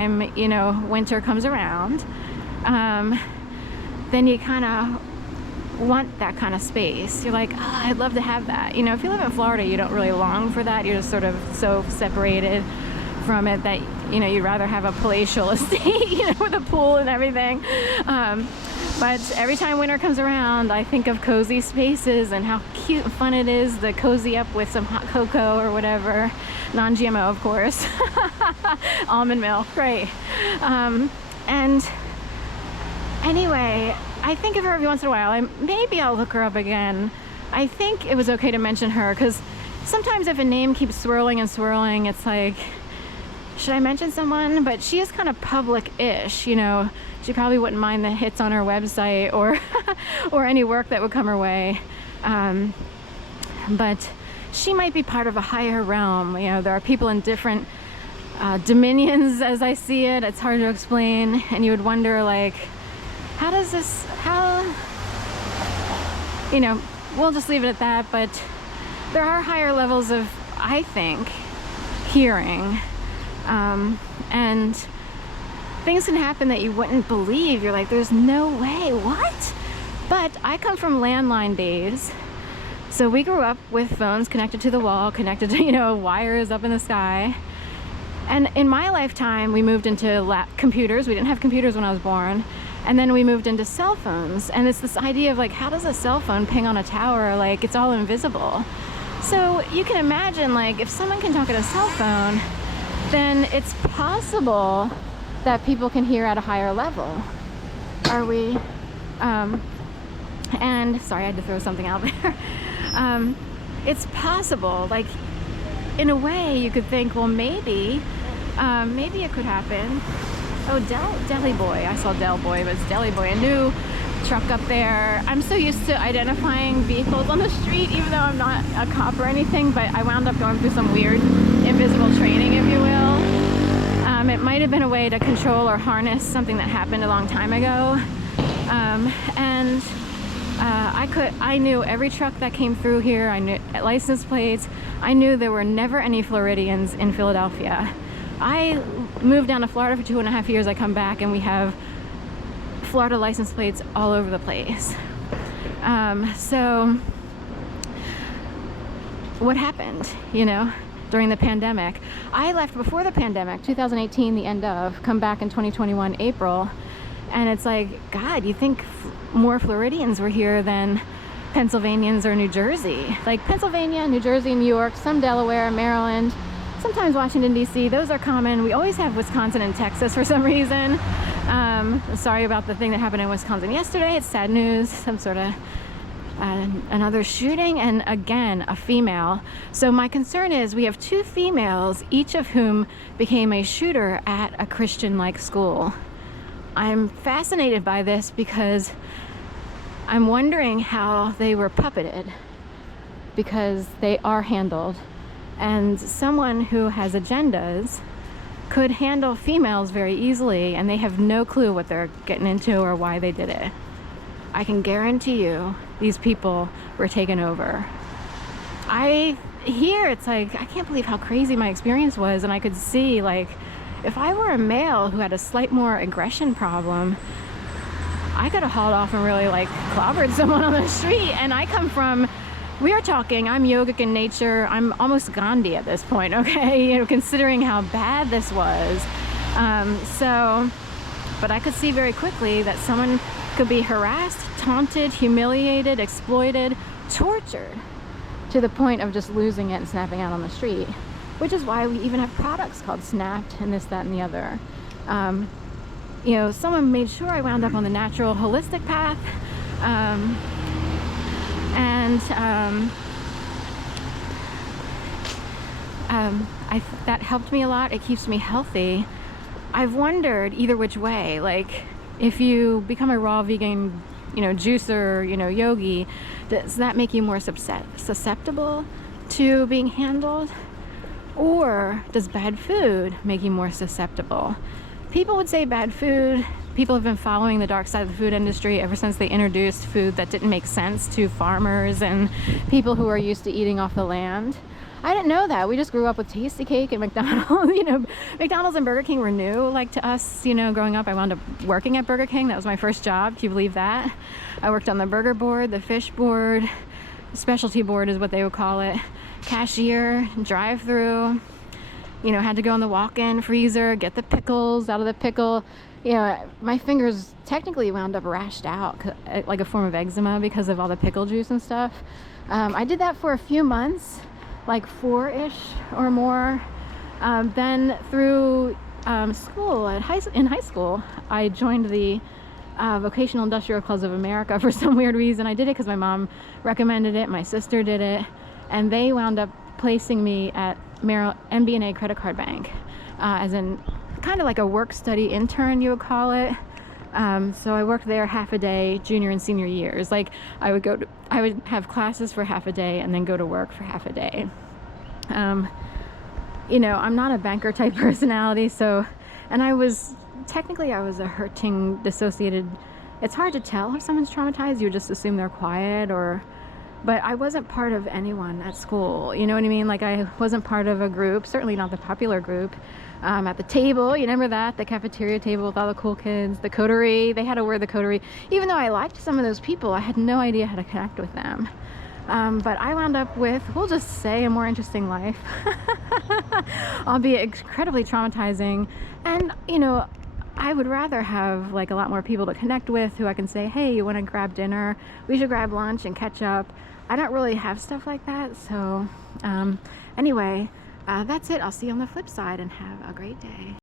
you know, winter comes around, then you kind of want that kind of space. You're like, oh, I'd love to have that. You know, if you live in Florida, you don't really long for that. You're just sort of so separated from it that, you know, you'd rather have a palatial estate, you know, with a pool and everything. But every time winter comes around, I think of cozy spaces and how cute and fun it is to cozy up with some hot cocoa or whatever. Non-GMO, of course. Almond milk, right. And anyway, I think of her every once in a while. Maybe I'll look her up again. I think it was okay to mention her, because sometimes if a name keeps swirling and swirling, it's like, should I mention someone? But she is kind of public-ish, you know. She probably wouldn't mind the hits on her website or or any work that would come her way. But she might be part of a higher realm. You know, there are people in different dominions as I see it. It's hard to explain. And you would wonder, like, how, you know, we'll just leave it at that. But there are higher levels of, I think, hearing. And things can happen that you wouldn't believe. You're like, there's no way, what? But I come from landline days. So we grew up with phones connected to the wall, connected to, you know, wires up in the sky. And in my lifetime, we moved into computers. We didn't have computers when I was born. And then we moved into cell phones. And it's this idea of like, how does a cell phone ping on a tower? Like, it's all invisible. So you can imagine, like, if someone can talk at a cell phone, then it's possible that people can hear at a higher level. Are we, and sorry, I had to throw something out there. It's possible, like, in a way you could think, well, maybe it could happen. Oh, Deli Boy, I saw Del Boy, but it's Deli Boy, a new truck up there. I'm so used to identifying vehicles on the street, even though I'm not a cop or anything, but I wound up going through some weird invisible training, if you will. It might have been a way to control or harness something that happened a long time ago. I knew every truck that came through here. I knew license plates. I knew there were never any Floridians in Philadelphia. I moved down to Florida for 2.5 years. I come back and we have Florida license plates all over the place. So what happened, you know, during the pandemic? I left before the pandemic, 2018, the end of, come back in 2021, April. And it's like, God, you think more Floridians were here than Pennsylvanians or New Jersey. Like Pennsylvania, New Jersey, New York, some Delaware, Maryland, sometimes Washington, D.C. Those are common. We always have Wisconsin and Texas for some reason. Sorry about the thing that happened in Wisconsin yesterday. It's sad news. Some sort of another shooting, and again, a female. So my concern is we have 2 females, each of whom became a shooter at a Christian-like school. I'm fascinated by this because I'm wondering how they were puppeted, because they are handled. And someone who has agendas could handle females very easily, and they have no clue what they're getting into or why they did it. I can guarantee you these people were taken over. It's like, I can't believe how crazy my experience was, and I could see, like, if I were a male who had a slight more aggression problem, I could have hauled off and really, like, clobbered someone on the street. And I come from, we are talking, I'm yogic in nature, I'm almost Gandhi at this point, okay? You know, considering how bad this was. But I could see very quickly that someone could be harassed, taunted, humiliated, exploited, tortured, to the point of just losing it and snapping out on the street. Which is why we even have products called Snapped and this, that, and the other. You know, someone made sure I wound up on the natural, holistic path. That helped me a lot. It keeps me healthy. I've wondered either which way, like, if you become a raw vegan, you know, juicer, you know, yogi, does that make you more susceptible to being handled? Or does bad food make you more susceptible? People would say bad food. People have been following the dark side of the food industry ever since they introduced food that didn't make sense to farmers and people who are used to eating off the land. I didn't know that. We just grew up with Tasty Cake and McDonald's. You know, McDonald's and Burger King were new, like, to us, you know, growing up. I wound up working at Burger King. That was my first job. Can you believe that? I worked on the burger board, the fish board, specialty board is what they would call it, cashier, drive-through. You know, had to go in the walk-in freezer, get the pickles out of the pickle. You know, my fingers technically wound up rashed out, like a form of eczema because of all the pickle juice and stuff. I did that for a few months, like 4-ish or more. Then through school, in high school, I joined the Vocational Industrial Clubs of America for some weird reason. I did it because my mom recommended it, my sister did it, and they wound up placing me at MBNA Credit Card Bank as in kind of like a work-study intern, you would call it. So I worked there half a day, junior and senior years. Like, I would have classes for half a day and then go to work for half a day. You know, I'm not a banker type personality, so, and I was a hurting, dissociated. It's hard to tell if someone's traumatized. You just assume they're quiet, but I wasn't part of anyone at school. You know what I mean? Like, I wasn't part of a group, certainly not the popular group. At the table, you remember that? The cafeteria table with all the cool kids, the coterie, they had to wear the coterie. Even though I liked some of those people, I had no idea how to connect with them. But I wound up with, we'll just say, a more interesting life, albeit incredibly traumatizing. And, you know, I would rather have like a lot more people to connect with who I can say, hey, you want to grab dinner? We should grab lunch and catch up. I don't really have stuff like that. So anyway, that's it. I'll see you on the flip side and have a great day.